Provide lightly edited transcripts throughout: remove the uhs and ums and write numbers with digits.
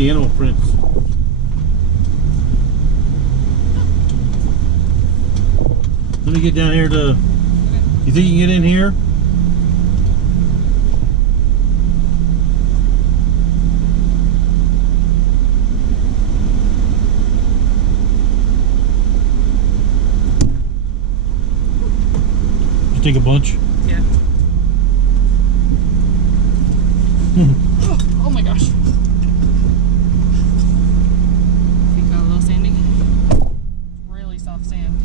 the animal prints. Let me get down here to... You think you can get in here? Did you take a bunch? Yeah. Oh my gosh. Think got a little sandy. Really soft sand.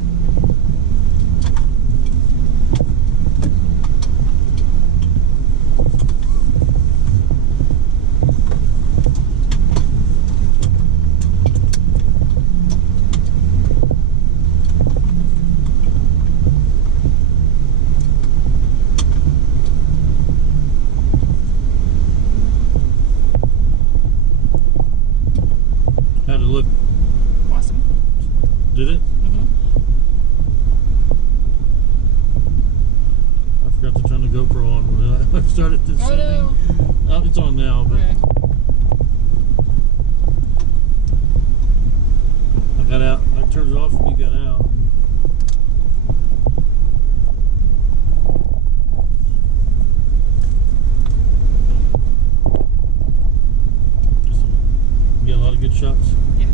How'd it look? Awesome. Did it? Mm-hmm. I forgot to turn the GoPro on when I started this. Oh no. Oh, it's on now, but Okay. I got out. I turned it off when you got out. You get a lot of good shots. Yeah.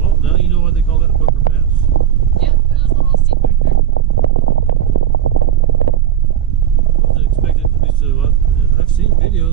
Well, now you know why they call that Pucker Pass. Yeah, it was a little steep back there. I wasn't expecting it to be so. I've seen video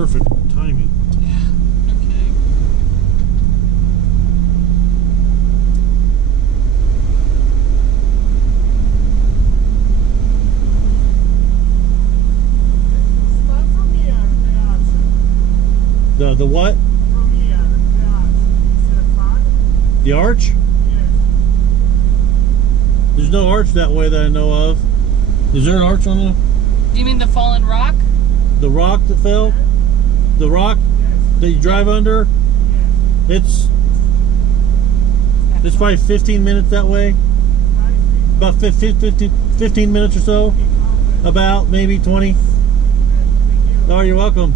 perfect timing. Yeah. Okay. Start from here, the arch. The what? From here, the arch. Is it fun? The arch? Yes. There's no arch that way that I know of. Is there an arch on Do you mean the fallen rock? the rock that fell? The rock Yes. that you drive under? Yes. It's probably 15 minutes that way. 5 feet. About 15 minutes or so. About maybe 20. Thank you. Oh, you're welcome.